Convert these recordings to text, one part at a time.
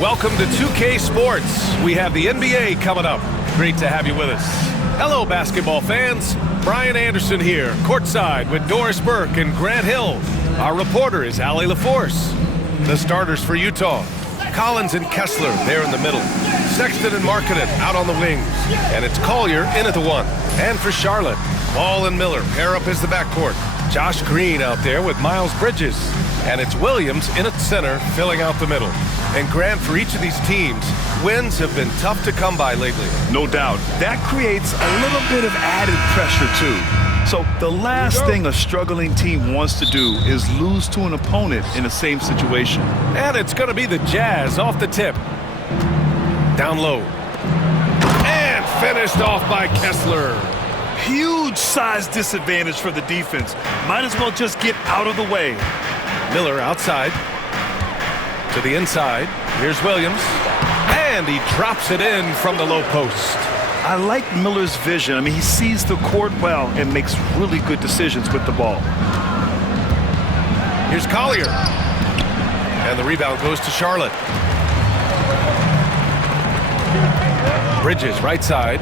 welcome to 2K Sports. We have the NBA coming up. Great to have you with us. Hello, basketball fans. Brian Anderson here, courtside with Doris Burke and Grant Hill. Our reporter is Allie LaForce. The starters for Utah: Collins and Kessler there in the middle. Sexton and Markkanen out on the wings. And it's Collier in at the 1. And for Charlotte, Ball and Miller pair up as the backcourt. Josh Green out there with Miles Bridges. And it's Williams in at center, filling out the middle. And Grant, for each of these teams, wins have been tough to come by lately. No doubt. That creates a little bit of added pressure, too. So the last thing a struggling team wants to do is lose to an opponent in the same situation. And it's going to be the Jazz off the tip. Down low. And finished off by Kessler. Huge size disadvantage for the defense. Might as well just get out of the way. Miller outside. To the inside. Here's Williams. And he drops it in from the low post. I like Miller's vision. I mean, he sees the court well and makes really good decisions with the ball. Here's Collier. And the rebound goes to Charlotte. Bridges, right side.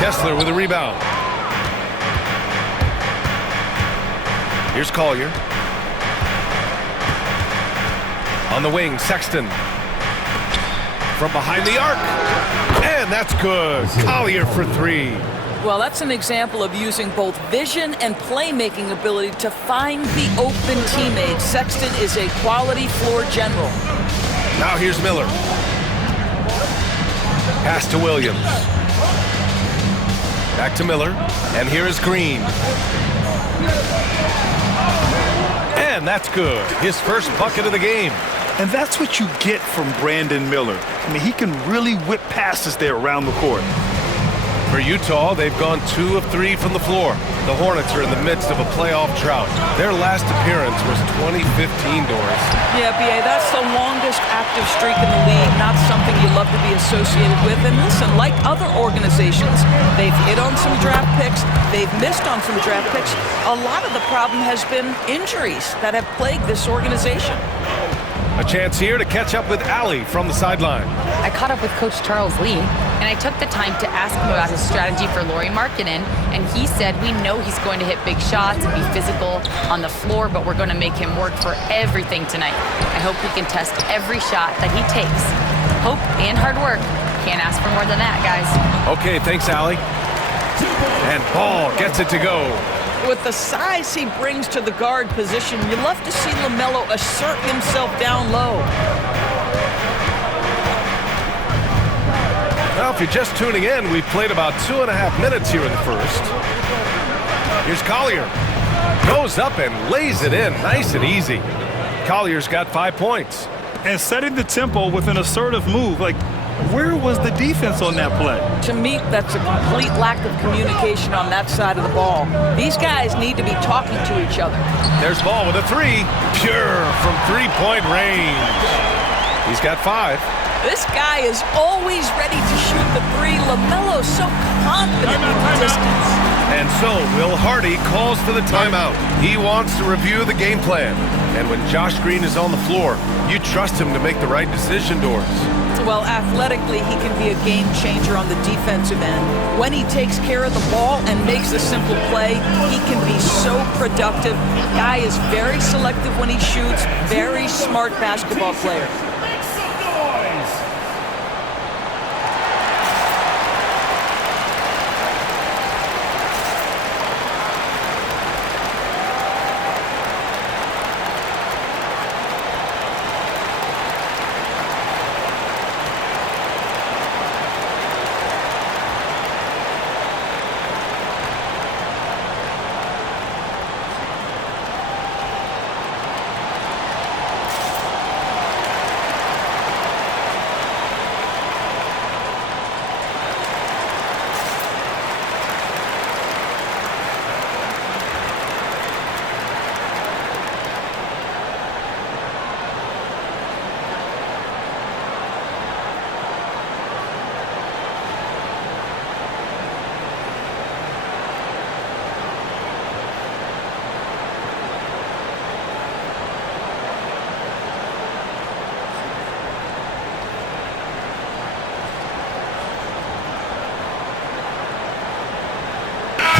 Kessler with a rebound. Here's Collier. On the wing, Sexton. From behind the arc. And that's good. Collier for 3. Well, that's an example of using both vision and playmaking ability to find the open teammate. Sexton is a quality floor general. Now here's Miller. Pass to Williams. Back to Miller. And here is Green. And that's good. His first bucket of the game. And that's what you get from Brandon Miller. I mean, he can really whip passes there around the court. For Utah, they've gone 2 of 3 from the floor. The Hornets are in the midst of a playoff drought. Their last appearance was 2015, Doris. Yeah, BA, that's the longest active streak in the league. Not something you love to be associated with. And listen, like other organizations, they've hit on some draft picks. They've missed on some draft picks. A lot of the problem has been injuries that have plagued this organization. A chance here to catch up with Allie from the sideline. I caught up with Coach Charles Lee, and I took the time to ask him about his strategy for Lauri Markkanen, and he said, we know he's going to hit big shots and be physical on the floor, but we're going to make him work for everything tonight. I hope he can test every shot that he takes. Hope and hard work. Can't ask for more than that, guys. Okay, thanks, Allie. And Ball gets it to go. With the size he brings to the guard position, you love to see LaMelo assert himself down low. Now, if you're just tuning in, we've played about 2.5 minutes here in the first. Here's Collier. Goes up and lays it in, nice and easy. Collier's got 5 points. And setting the tempo with an assertive move. Like, where was the defense on that play? To me, that's a complete lack of communication on that side of the ball. These guys need to be talking to each other. There's Ball with a 3. Pure from 3-point range. He's got 5. This guy is always ready to shoot the 3. LaMelo's so confident in the distance. And so Will Hardy calls for the timeout. He wants to review the game plan. And when Josh Green is on the floor, you trust him to make the right decision, Doris. Well, athletically, he can be a game changer on the defensive end. When he takes care of the ball and makes a simple play, he can be so productive. Guy is very selective when he shoots, very smart basketball player.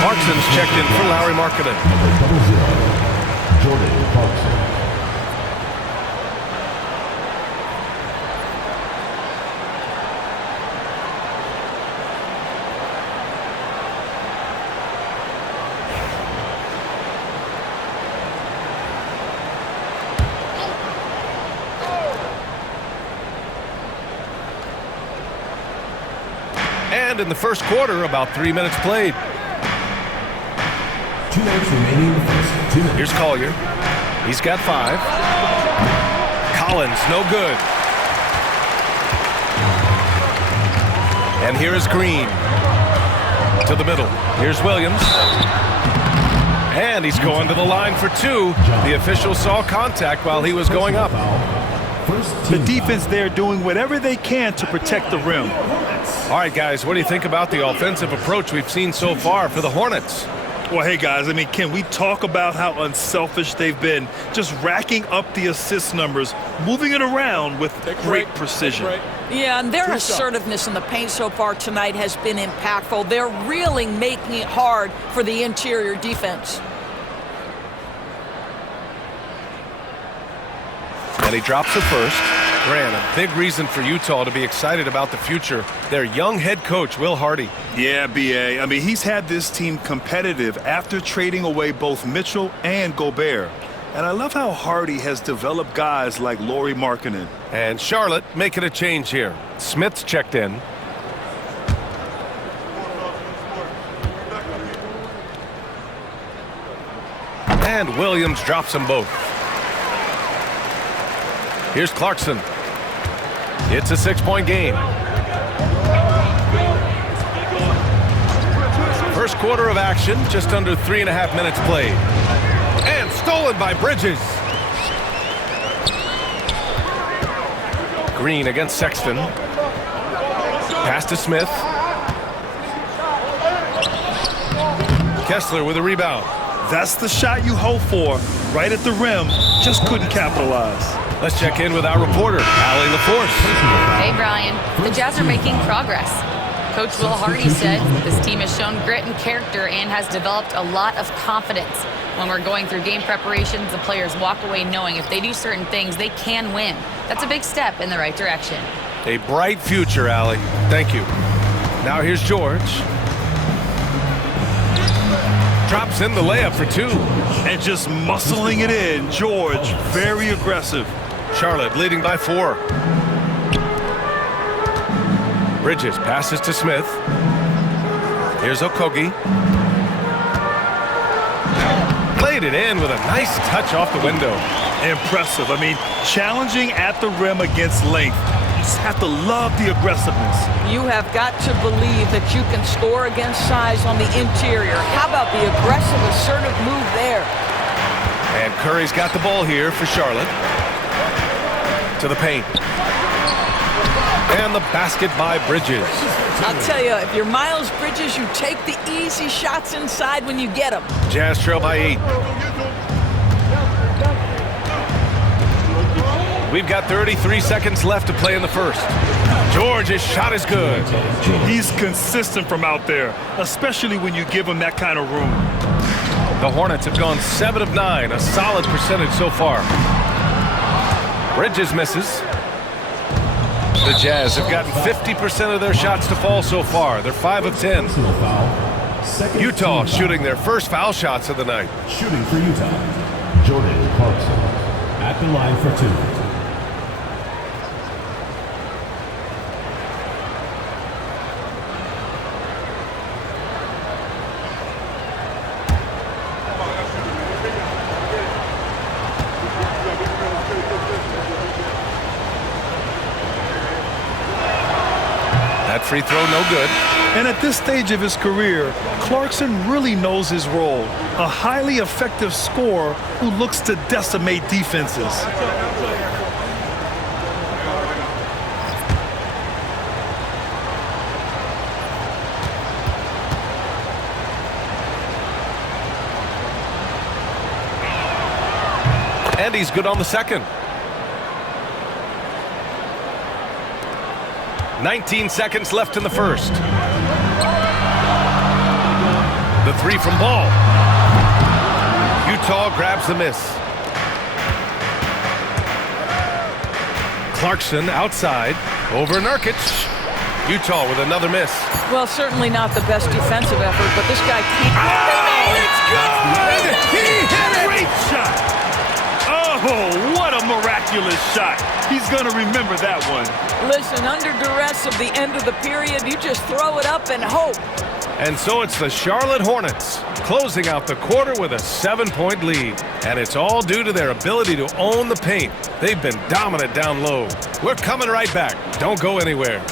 Clarkson's checked in for Lauri Markkanen. Number 00, Jordan Clarkson. And in the first quarter, about 3 minutes played. 2 minutes remaining in the first. 2 minutes. Here's Collier. He's got 5. Collins, no good. And here is Green. To the middle. Here's Williams. And he's going to the line for 2. The official saw contact while he was going up. The defense there doing whatever they can to protect the rim. All right, guys, what do you think about the offensive approach we've seen so far for the Hornets? Well, hey, guys, I mean, can we talk about how unselfish they've been? Just racking up the assist numbers, moving it around with great precision. Yeah, and their assertiveness in the paint so far tonight has been impactful. They're really making it hard for the interior defense. And he drops it first. Grant, a big reason for Utah to be excited about the future. Their young head coach, Will Hardy. Yeah, BA. I mean, he's had this team competitive after trading away both Mitchell and Gobert. And I love how Hardy has developed guys like Lauri Markkanen. And Charlotte making a change here. Smith's checked in. And Williams drops them both. Here's Clarkson. It's a 6-point game. First quarter of action, just under 3.5 minutes played. And stolen by Bridges. Green against Sexton. Pass to Smith. Kessler with a rebound. That's the shot you hope for. Right at the rim, just couldn't capitalize. Let's check in with our reporter, Allie LaForce. Hey, Brian. The Jazz are making progress. Coach Will Hardy said this team has shown grit and character and has developed a lot of confidence. When we're going through game preparations, the players walk away knowing if they do certain things, they can win. That's a big step in the right direction. A bright future, Allie. Thank you. Now here's George. Drops in the layup for 2. And just muscling it in, George, very aggressive. Charlotte leading by 4. Bridges passes to Smith. Here's Okogie. Played it in with a nice touch off the window. Impressive. I mean, challenging at the rim against length. You just have to love the aggressiveness. You have got to believe that you can score against size on the interior. How about the aggressive, assertive move there? And Curry's got the ball here for Charlotte. To the paint. And the basket by Bridges. I'll tell you, if you're Miles Bridges, you take the easy shots inside when you get them. Jazz trail by 8. We've got 33 seconds left to play in the first. George's shot is good. He's consistent from out there, especially when you give him that kind of room. The Hornets have gone 7 of 9, a solid percentage so far. Bridges misses. The Jazz have gotten 50% of their shots to fall so far. They're 5 of 10. Utah shooting their first foul shots of the night. Shooting for Utah, Jordan Clarkson at the line for 2. Free throw, no good. And at this stage of his career, Clarkson really knows his role. A highly effective scorer who looks to decimate defenses. And he's good on the second. 19 seconds left in the first. The three from Ball. Utah grabs the miss. Clarkson outside. Over Nurkic. Utah with another miss. Well, certainly not the best defensive effort, but this guy can't. Oh, it's good! He hit it! Great shot! Oh, what a miraculous shot. He's going to remember that one. Listen, under duress of the end of the period, you just throw it up and hope. And so it's the Charlotte Hornets closing out the quarter with a 7-point lead. And it's all due to their ability to own the paint. They've been dominant down low. We're coming right back. Don't go anywhere.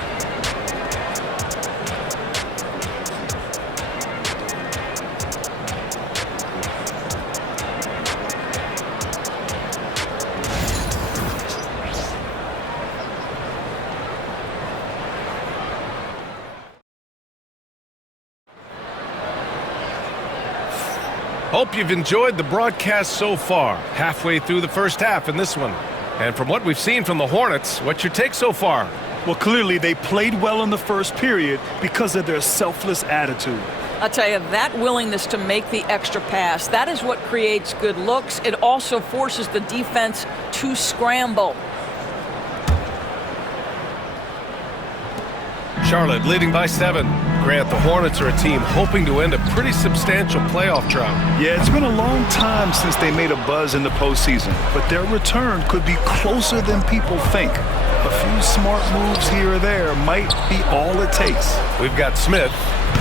Hope you've enjoyed the broadcast so far. Halfway through the first half in this one. And from what we've seen from the Hornets, what's your take so far? Well, clearly they played well in the first period because of their selfless attitude. I'll tell you, that willingness to make the extra pass, that is what creates good looks. It also forces the defense to scramble. Charlotte leading by 7. Grant, the Hornets are a team hoping to end a pretty substantial playoff drought. Yeah, it's been a long time since they made a buzz in the postseason, but their return could be closer than people think. A few smart moves here or there might be all it takes. We've got Smith.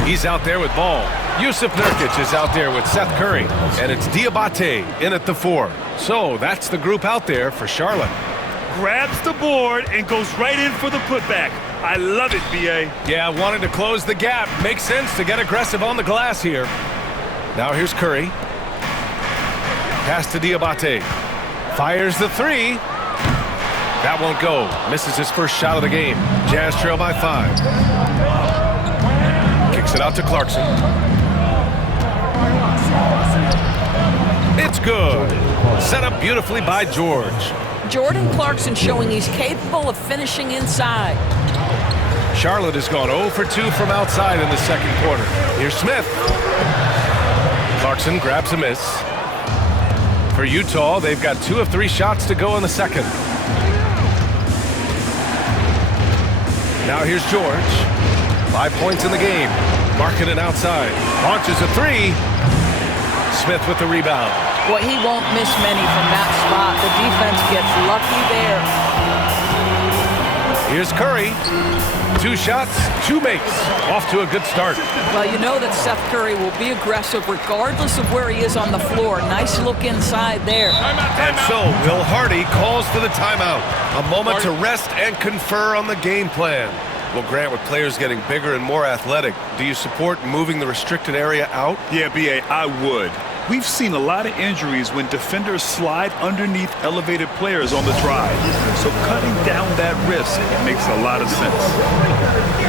He's out there with Ball. Yusuf Nurkic is out there with Seth Curry. And it's Diabate in at the 4. So that's the group out there for Charlotte. Grabs the board and goes right in for the putback. I love it, BA. Yeah, wanted to close the gap. Makes sense to get aggressive on the glass here. Now here's Curry. Pass to Diabate. Fires the 3. That won't go. Misses his first shot of the game. Jazz trail by 5. Kicks it out to Clarkson. It's good. Set up beautifully by George. Jordan Clarkson showing he's capable of finishing inside. Charlotte has gone 0 for 2 from outside in the second quarter. Here's Smith. Clarkson grabs a miss. For Utah, they've got 2 of 3 shots to go in the second. Now here's George. 5 points in the game. Marking it outside. Launches a 3. Smith with the rebound. Boy, he won't miss many from that spot. The defense gets lucky there. Here's Curry. 2 shots, 2 makes. Off to a good start. Well, you know that Seth Curry will be aggressive regardless of where he is on the floor. Nice look inside there. And so Will Hardy calls for the timeout. A moment to rest and confer on the game plan. Well, Grant, with players getting bigger and more athletic, do you support moving the restricted area out? Yeah, BA, I would. We've seen a lot of injuries when defenders slide underneath elevated players on the drive. So cutting down that risk makes a lot of sense.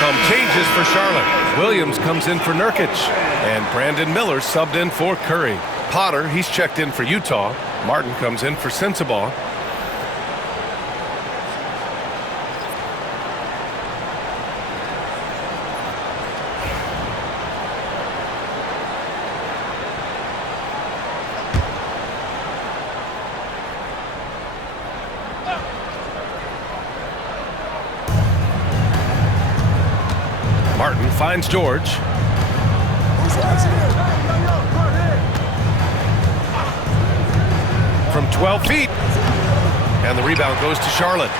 Some changes for Charlotte. Williams comes in for Nurkic. And Brandon Miller subbed in for Curry. Potter, he's checked in for Utah. Martin comes in for Sensabaugh. Martin finds George. From 12 feet. And the rebound goes to Charlotte.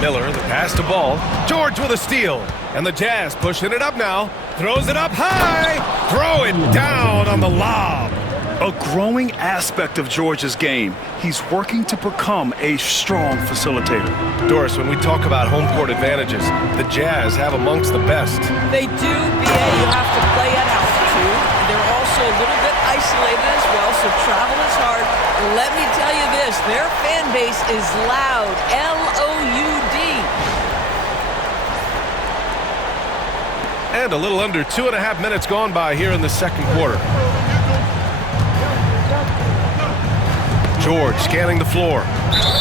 Miller, the pass to Ball. George with a steal. And the Jazz pushing it up now. Throws it up high. Throw it down on the lob. A growing aspect of George's game. He's working to become a strong facilitator. Doris, when we talk about home court advantages, the Jazz have amongst the best. They do, BA. You have to play at altitude. They're also a little bit isolated as well, so travel is hard. Let me tell you this, their fan base is loud. L-O-U-D. And a little under 2.5 minutes gone by here in the second quarter. George scanning the floor.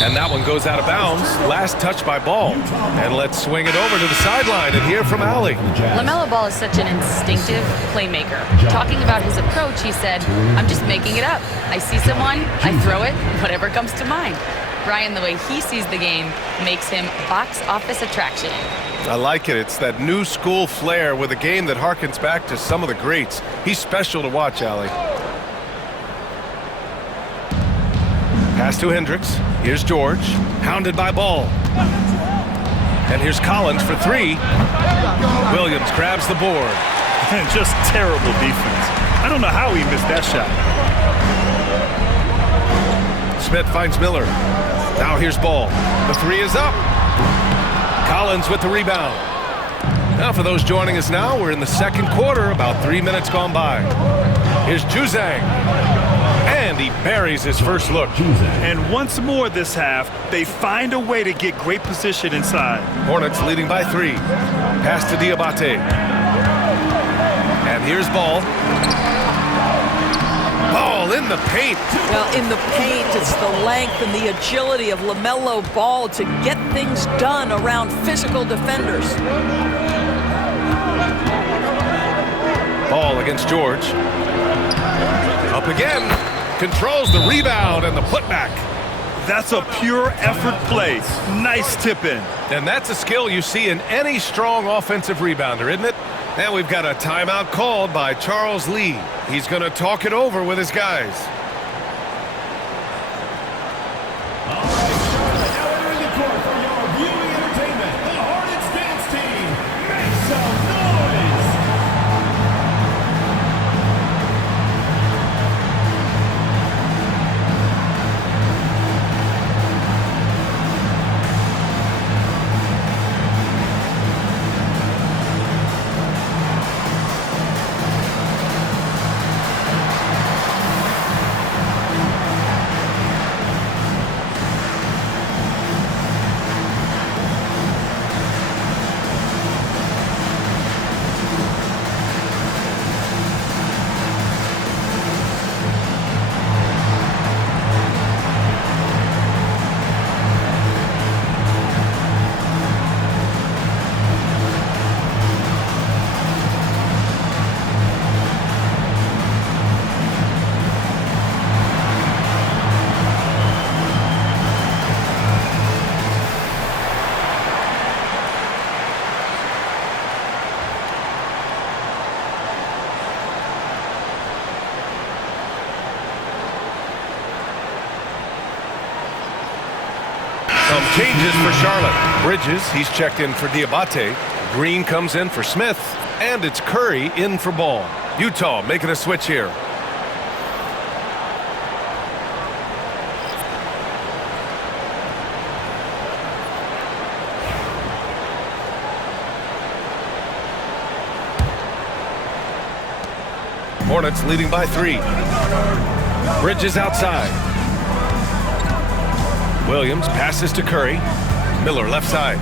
And that one goes out of bounds. Last touch by Ball. And let's swing it over to the sideline and hear from Allie. LaMelo Ball is such an instinctive playmaker. Talking about his approach, he said, I'm just making it up. I see someone, I throw it, whatever comes to mind. Brian, the way he sees the game makes him box office attraction. I like it. It's that new school flair with a game that harkens back to some of the greats. He's special to watch, Allie. Pass to Hendricks. Here's George. Hounded by Ball. And here's Collins for three. Williams grabs the board. And just terrible defense. I don't know how he missed that shot. Smith finds Miller. Now here's Ball. The three is up. Collins with the rebound. Now for those joining us now, we're in the second quarter, about 3 minutes gone by. Here's Juzang. And he buries his first look. And once more this half, they find a way to get great position inside. Hornets leading by 3. Pass to Diabate. And here's Ball. Ball in the paint. Well, in the paint, it's the length and the agility of LaMelo Ball to get things done around physical defenders. Ball against George. Up again. Controls the rebound and the putback. That's a pure effort play. Nice tip-in. And that's a skill you see in any strong offensive rebounder, isn't it? And we've got a timeout called by Charles Lee. He's going to talk it over with his guys. All right, Charlotte, now entering the court for your viewing entertainment, the Hornets dance team. Make some noise! Changes for Charlotte. Bridges, he's checked in for Diabate. Green comes in for Smith. And it's Curry in for Ball. Utah making a switch here. Hornets leading by 3. Bridges outside. Williams passes to Curry. Miller left side.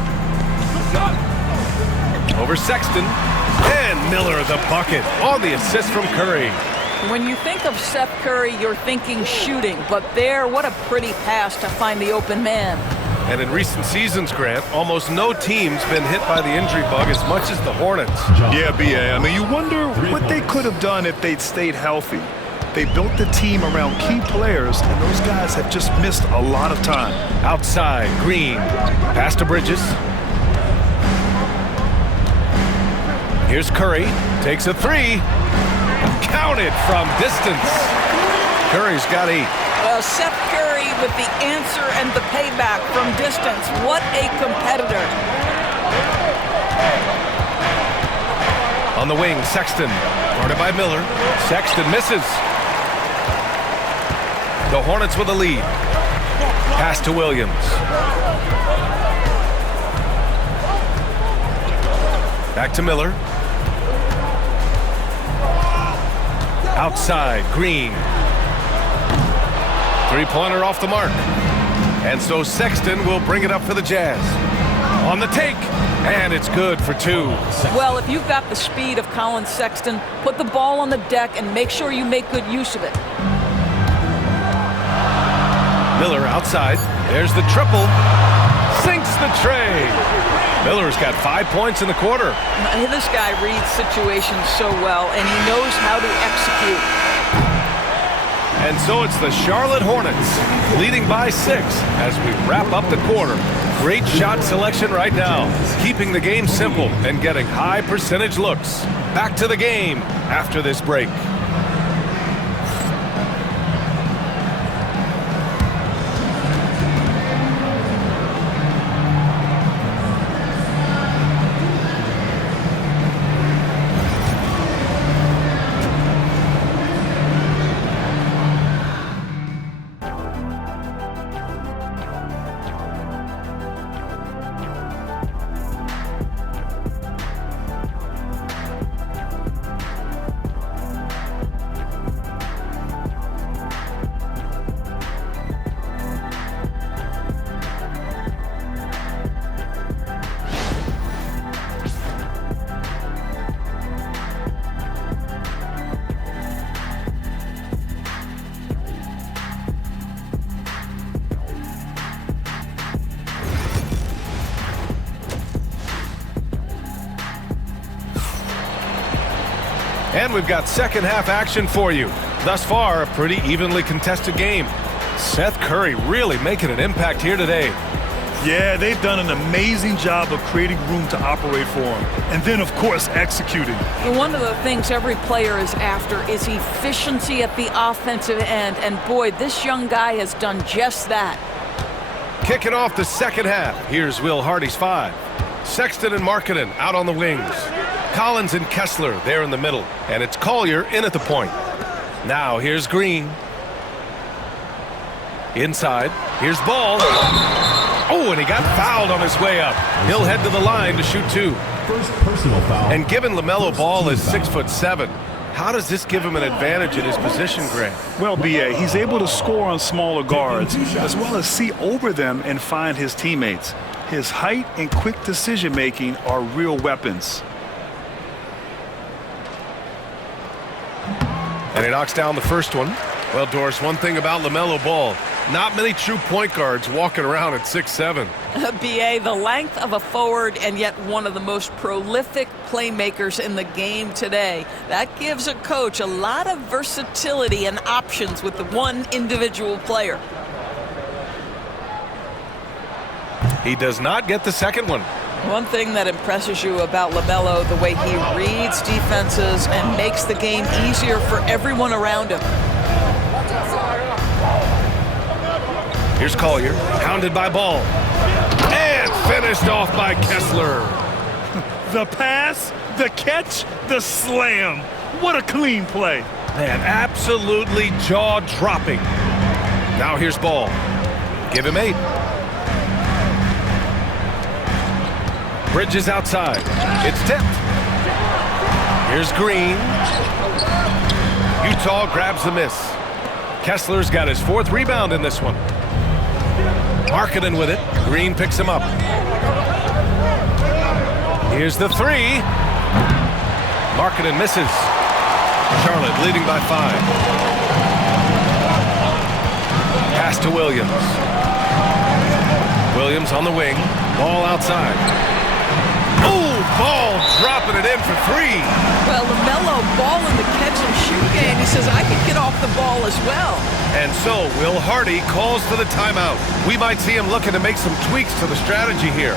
Over Sexton. And Miller the bucket on the assist from Curry. When you think of Seth Curry, you're thinking shooting. But there, what a pretty pass to find the open man. And in recent seasons, Grant, almost no team's been hit by the injury bug as much as the Hornets. Yeah, BA. I mean, you wonder what they could have done if they'd stayed healthy. They built the team around key players, and those guys have just missed a lot of time. Outside, Green. Pass to Bridges. Here's Curry, takes a three. Counted from distance. Curry's got 8. Well, Seth Curry with the answer and the payback from distance. What a competitor. On the wing, Sexton, guarded by Miller. Sexton misses. The Hornets with a lead. Pass to Williams. Back to Miller. Outside, Green. Three-pointer off the mark. And so Sexton will bring it up for the Jazz. On the take, and it's good for 2. Well, if you've got the speed of Colin Sexton, put the ball on the deck and make sure you make good use of it. Miller outside. There's the triple. Sinks the tray. Miller's got 5 points in the quarter. This guy reads situations so well, and he knows how to execute. And so it's the Charlotte Hornets leading by 6 as we wrap up the quarter. Great shot selection right now, keeping the game simple and getting high percentage looks. Back to the game after this break. And we've got second half action for you. Thus far, a pretty evenly contested game. Seth Curry really making an impact here today. Yeah, they've done an amazing job of creating room to operate for him. And then, of course, executing. One of the things every player is after is efficiency at the offensive end. And boy, this young guy has done just that. Kicking off the second half, here's Will Hardy's 5. Sexton and Markkanen out on the wings. Collins and Kessler there in the middle. And it's Collier in at the point. Now here's Green. Inside. Here's Ball. Oh, and he got fouled on his way up. He'll head to the line to shoot 2. First personal foul. And given LaMelo Ball is 6'7", how does this give him an advantage in his position, Grant? Well, BA, he's able to score on smaller guards, as well as see over them and find his teammates. His height and quick decision-making are real weapons. And he knocks down the first one. Well, Doris, one thing about LaMelo Ball, not many true point guards walking around at 6'7". BA, the length of a forward and yet one of the most prolific playmakers in the game today. That gives a coach a lot of versatility and options with the one individual player. He does not get the second one. One thing that impresses you about LaMelo, the way he reads defenses and makes the game easier for everyone around him. Here's Collier, hounded by Ball. And finished off by Kessler. The pass, the catch, the slam. What a clean play. Man, absolutely jaw-dropping. Now here's Ball. Give him 8. Bridges outside. It's tipped. Here's Green. Utah grabs the miss. Kessler's got his 4th rebound in this one. Markkanen with it. Green picks him up. Here's the 3. Markkanen misses. Charlotte leading by 5. Pass to Williams. Williams on the wing. Ball outside. Oh, Ball dropping it in for 3. Well, LaMelo Ball in the catch and shoot game. He says, I can get off the ball as well. And so Will Hardy calls for the timeout. We might see him looking to make some tweaks to the strategy here.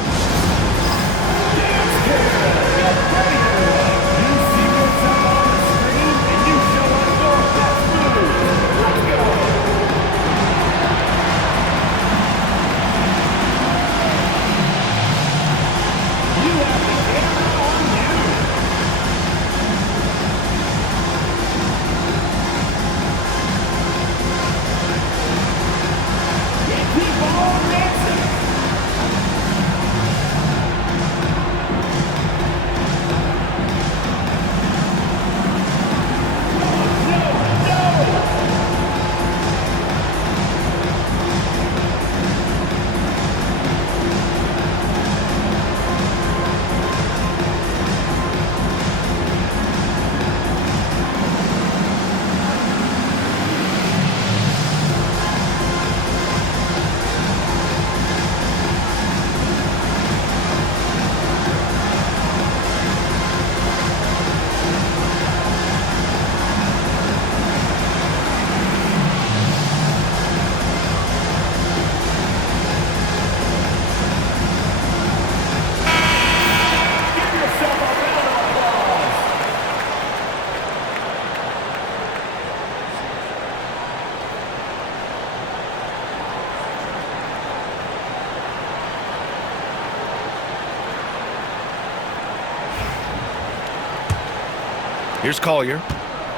Here's Collier.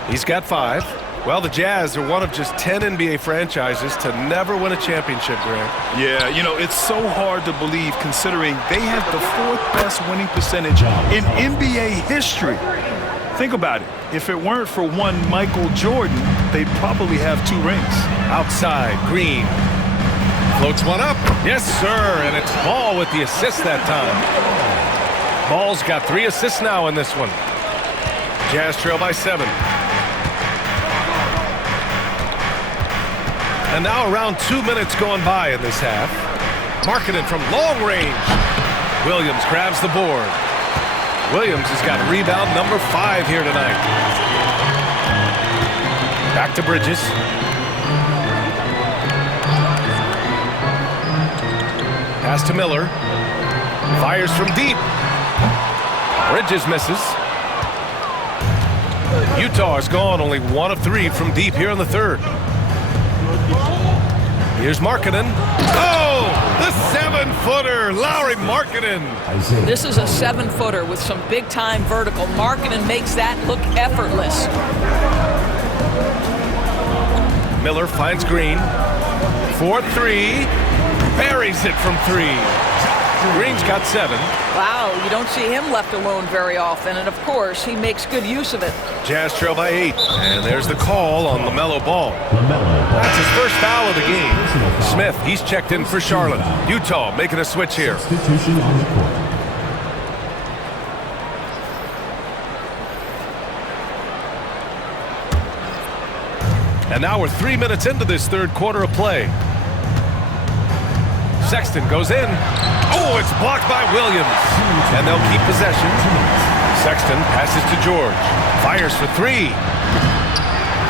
He's got 5. Well, the Jazz are one of just 10 NBA franchises to never win a championship, Grant. Yeah, you know, it's so hard to believe considering they have the 4th best winning percentage in NBA history. Think about it. If it weren't for one Michael Jordan, they'd probably have 2 rings. Outside, Green. Floats one up. Yes, sir. And it's Ball with the assist that time. Ball's got 3 assists now in this one. Jazz trail by 7. And now around 2 minutes going by in this half. Markkanen from long range. Williams grabs the board. Williams has got rebound number 5 here tonight. Back to Bridges. Pass to Miller. Fires from deep. Bridges misses. Utah has gone only 1 of 3 from deep here in the 3rd. Here's Markkanen. Oh, the 7-footer, Lauri Markkanen. This is a 7-footer with some big-time vertical. Markkanen makes that look effortless. Miller finds Green. 4-3. Buries it from 3. Green's got 7. Wow, you don't see him left alone very often, and of course, he makes good use of it. Jazz trail by 8. And there's the call on LaMelo Ball. That's his first foul of the game. Smith, he's checked in for Charlotte. Utah making a switch here. And now we're 3 minutes into this 3rd quarter of play. Sexton goes in. Oh, it's blocked by Williams. And they'll keep possession. Sexton passes to George. Fires for 3.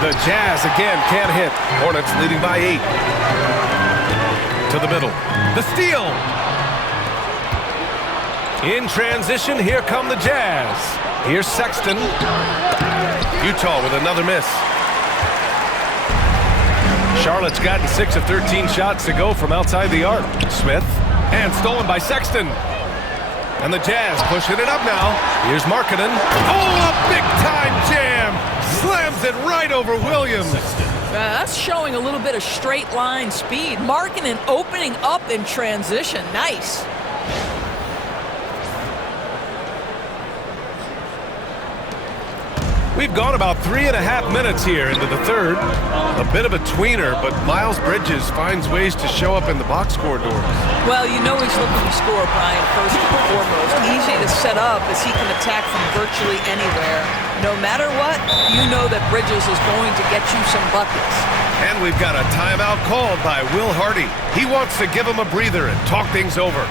The Jazz again can't hit. Hornets leading by 8. To the middle. The steal. In transition, here come the Jazz. Here's Sexton. Utah with another miss. Charlotte's gotten 6 of 13 shots to go from outside the arc. Smith, and stolen by Sexton. And the Jazz pushing it up now. Here's Markkanen. Oh, a big-time jam! Slams it right over Williams. That's showing a little bit of straight line speed. Markkanen opening up in transition. Nice. We've gone about 3.5 minutes here into the 3rd. A bit of a tweener, but Miles Bridges finds ways to show up in the box score doors. Well, you know he's looking to score, Brian, first and foremost. Easy to set up as he can attack from virtually anywhere. No matter what, you know that Bridges is going to get you some buckets. And we've got a timeout called by Will Hardy. He wants to give him a breather and talk things over.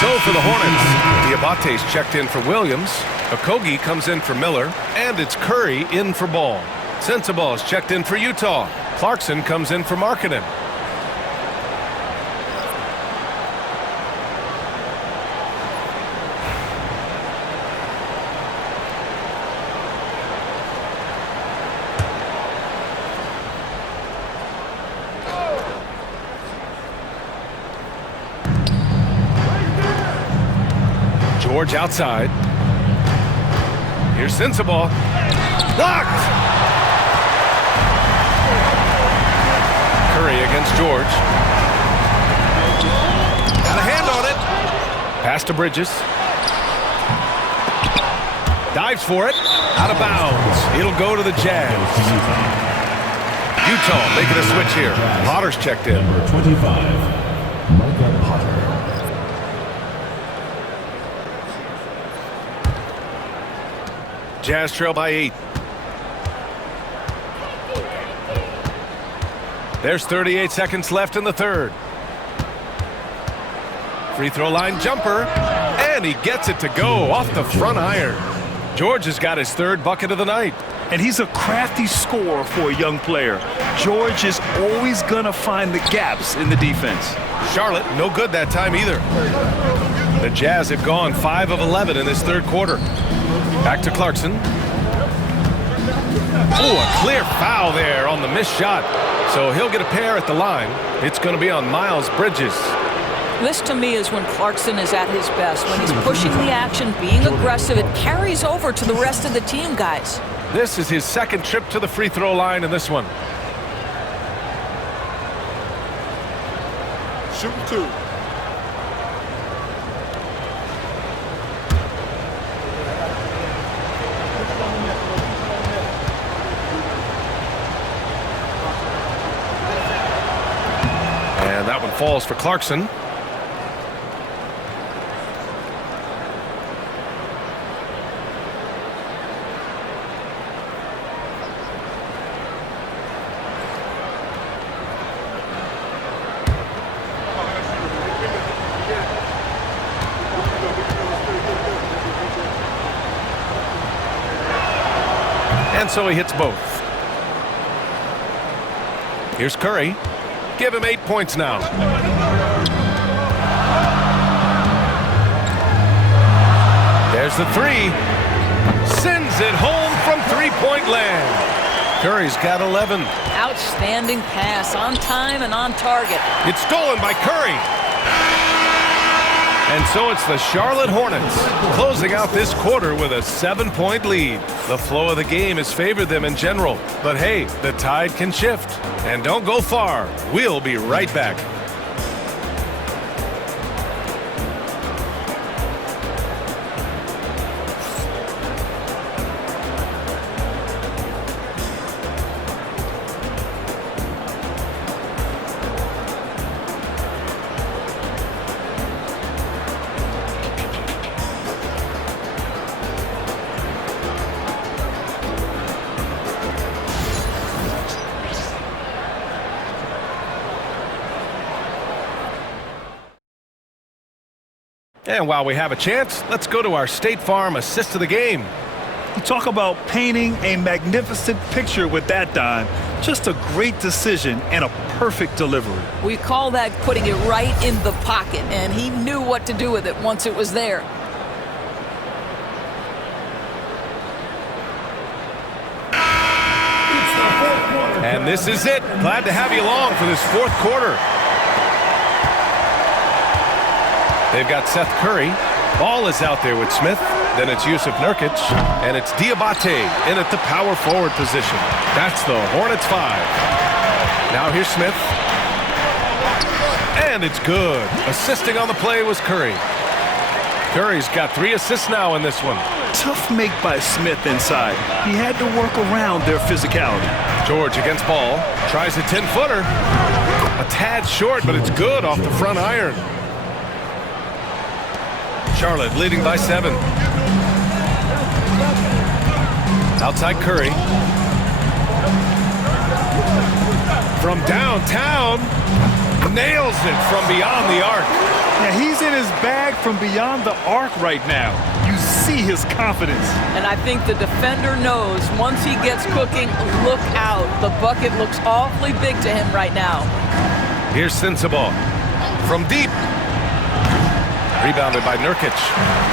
So for the Hornets, Diabate's checked in for Williams. Okogie comes in for Miller. And it's Curry in for Ball. Sensabaugh's checked in for Utah. Clarkson comes in for Markkanen. George outside. Here's Sensabaugh. Blocked! Curry against George. Got a hand on it. Pass to Bridges. Dives for it. Out of bounds. It'll go to the Jazz. Utah making a switch here. Potter's checked in. Number 25, Michael Potter. Jazz trail by 8. There's 38 seconds left in the third. Free throw line jumper, and he gets it to go off the front iron. George has got his third bucket of the night. And he's a crafty scorer for a young player. George is always going to find the gaps in the defense. Charlotte, no good that time either. The Jazz have gone 5 of 11 in this third quarter. Back to Clarkson. Oh, a clear foul there on the missed shot. So he'll get a pair at the line. It's going to be on Miles Bridges. This, to me, is when Clarkson is at his best. When he's pushing the action, being aggressive, it carries over to the rest of the team, guys. This is his second trip to the free throw line in this one. Shoot 2. And that one falls for Clarkson. And so he hits both. Here's Curry. Give him 8 points now. There's the three. Sends it home from three-point land. Curry's got 11. Outstanding pass, on time and on target. It's stolen by Curry. And so it's the Charlotte Hornets closing out this quarter with a 7-point lead. The flow of the game has favored them in general. But hey, the tide can shift. And don't go far. We'll be right back. And while we have a chance, let's go to our State Farm assist of the game. You talk about painting a magnificent picture with that dime. Just a great decision and a perfect delivery. We call that putting it right in the pocket, and he knew what to do with it once it was there. And this is it. Glad to have you along for this fourth quarter. They've got Seth Curry. Ball is out there with Smith. Then it's Yusuf Nurkic. And it's Diabate in at the power forward position. That's the Hornets 5. Now here's Smith. And it's good. Assisting on the play was Curry. Curry's got 3 assists now in this one. Tough make by Smith inside. He had to work around their physicality. George against ball. Tries a 10-footer. A tad short, but it's good off the front iron. Charlotte leading by 7. Outside Curry. From downtown. Nails it from beyond the arc. Yeah, he's in his bag from beyond the arc right now. You see his confidence. And I think the defender knows once he gets cooking, look out. The bucket looks awfully big to him right now. Here's Sensabaugh. From deep. Rebounded by Nurkic.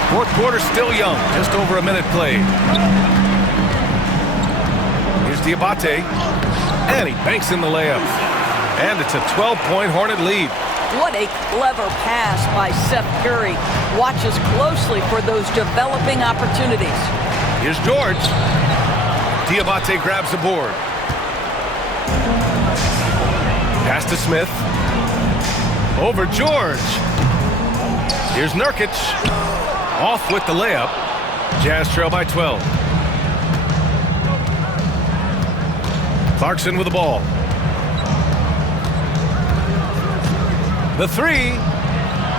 Fourth quarter still young. Just over a minute played. Here's Diabate. And he banks in the layup. And it's a 12-point Hornet lead. What a clever pass by Seth Curry. Watches closely for those developing opportunities. Here's George. Diabate grabs the board. Pass to Smith. Over George. Here's Nurkic. Off with the layup. Jazz trail by 12. Clarkson with the ball. The three.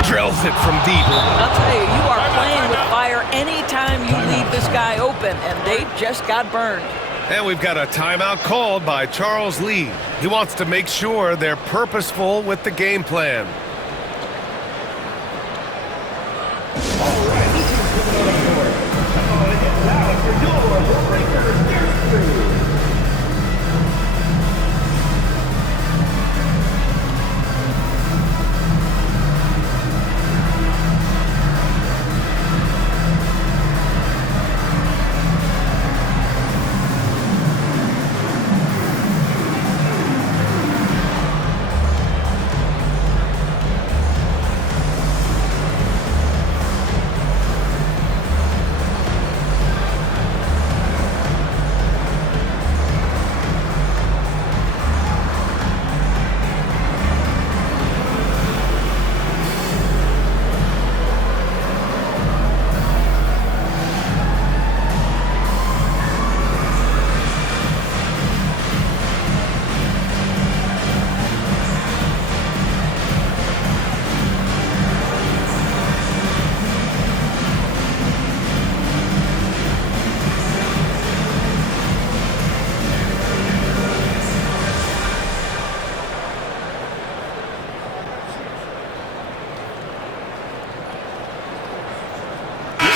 Drills it from deep. I'll tell you, you are playing with fire anytime you leave this guy open, and they just got burned. And we've got a timeout called by Charles Lee. He wants to make sure they're purposeful with the game plan.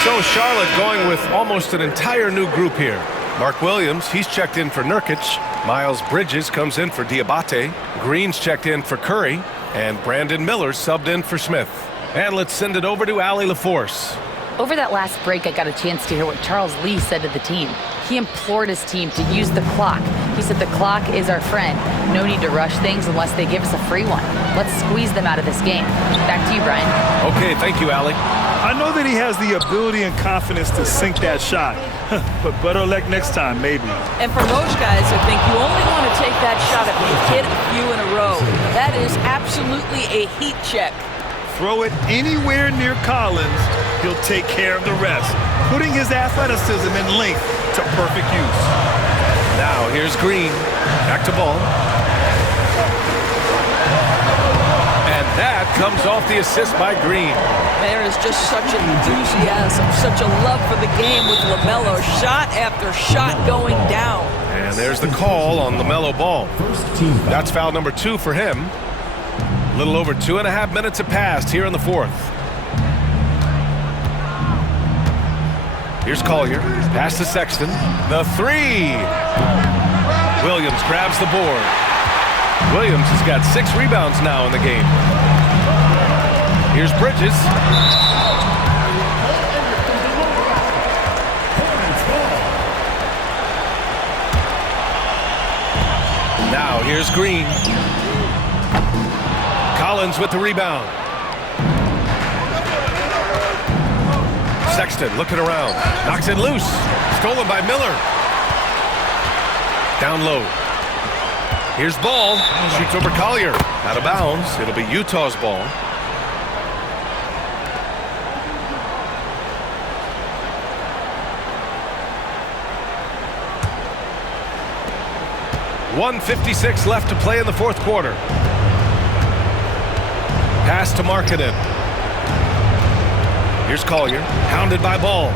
So Charlotte going with almost an entire new group here. Mark Williams, he's checked in for Nurkic. Miles Bridges comes in for Diabate. Green's checked in for Curry. And Brandon Miller subbed in for Smith. And let's send it over to Allie LaForce. Over that last break, I got a chance to hear what Charles Lee said to the team. He implored his team to use the clock. He said the clock is our friend. No need to rush things unless they give us a free one. Let's squeeze them out of this game. Back to you, Brian. Okay, thank you, Allie. I know that he has the ability and confidence to sink that shot, but better luck next time, maybe. And for most guys, I think you only want to take that shot if you hit a few in a row. That is absolutely a heat check. Throw it anywhere near Collins, he'll take care of the rest, putting his athleticism and length to perfect use. Now here's Green. Back to ball. And that comes off the assist by Green. There is just such an enthusiasm, such a love for the game with LaMelo. Shot after shot going down. And there's the call on LaMelo Ball. That's foul number 2 for him. A little over 2.5 minutes have passed here in the fourth. Here's Collier. Pass to Sexton. The three. Williams grabs the board. Williams has got 6 rebounds now in the game. Here's Bridges. Now here's Green. Collins with the rebound. Sexton looking around. Knocks it loose. Stolen by Miller. Down low. Here's Ball. Shoots over Collier. Out of bounds. It'll be Utah's ball. .156 left to play in the fourth quarter. Pass to Markkanen. Here's Collier. Hounded by Ball.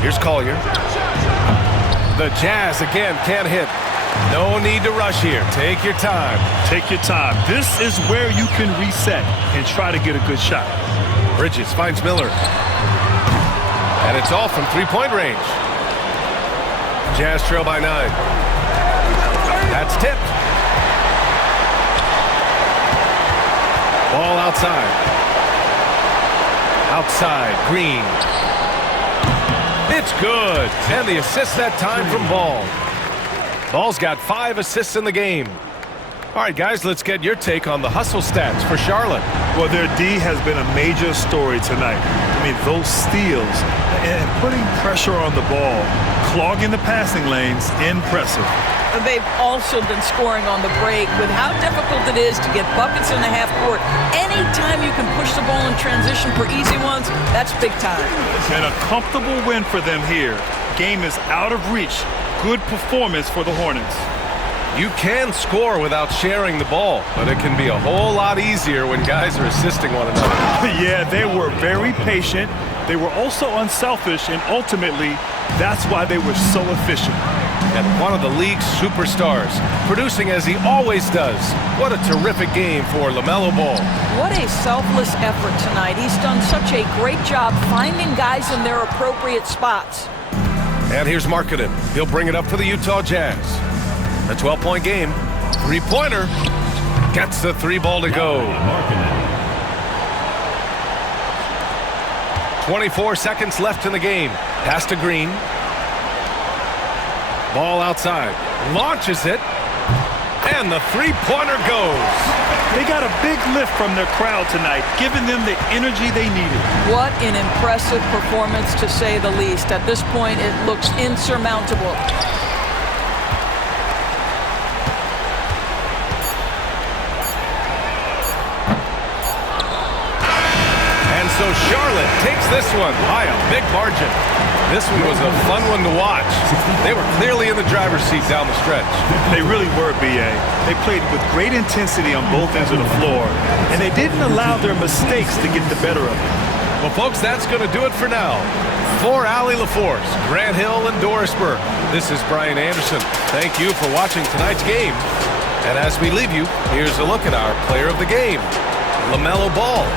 Here's Collier. The Jazz again can't hit. No need to rush here. Take your time. Take your time. This is where you can reset and try to get a good shot. Bridges finds Miller. And it's all from three-point range. Jazz trail by 9. That's tipped. Ball outside. Outside, Green. It's good. And the assist that time from Ball. Ball's got 5 assists in the game. All right, guys, let's get your take on the hustle stats for Charlotte. Well, their D has been a major story tonight. I mean, those steals and putting pressure on the ball, clogging the passing lanes, impressive. They've also been scoring on the break. With how difficult it is to get buckets in the half court, anytime you can push the ball in transition for easy ones, that's big time. And a comfortable win for them here. Game is out of reach. Good performance for the Hornets. You can score without sharing the ball, but it can be a whole lot easier when guys are assisting one another. Yeah, they were very patient. They were also unselfish, and ultimately, that's why they were so efficient. And one of the league's superstars, producing as he always does. What a terrific game for LaMelo Ball. What a selfless effort tonight. He's done such a great job finding guys in their appropriate spots. And here's Markkanen. He'll bring it up for the Utah Jazz. A 12-point game. Three-pointer. Gets the three ball to go. 24 seconds left in the game. Pass to Green. Ball outside. Launches it. And the three-pointer goes. They got a big lift from their crowd tonight, giving them the energy they needed. What an impressive performance, to say the least. At this point, it looks insurmountable. So Charlotte takes this one by a big margin. This one was a fun one to watch. They were clearly in the driver's seat down the stretch. They really were, BA. They played with great intensity on both ends of the floor, and they didn't allow their mistakes to get the better of them. Well, folks, that's going to do it for now. For Allie LaForce, Grant Hill, and Doris Burke, this is Brian Anderson. Thank you for watching tonight's game. And as we leave you, here's a look at our player of the game, LaMelo Ball.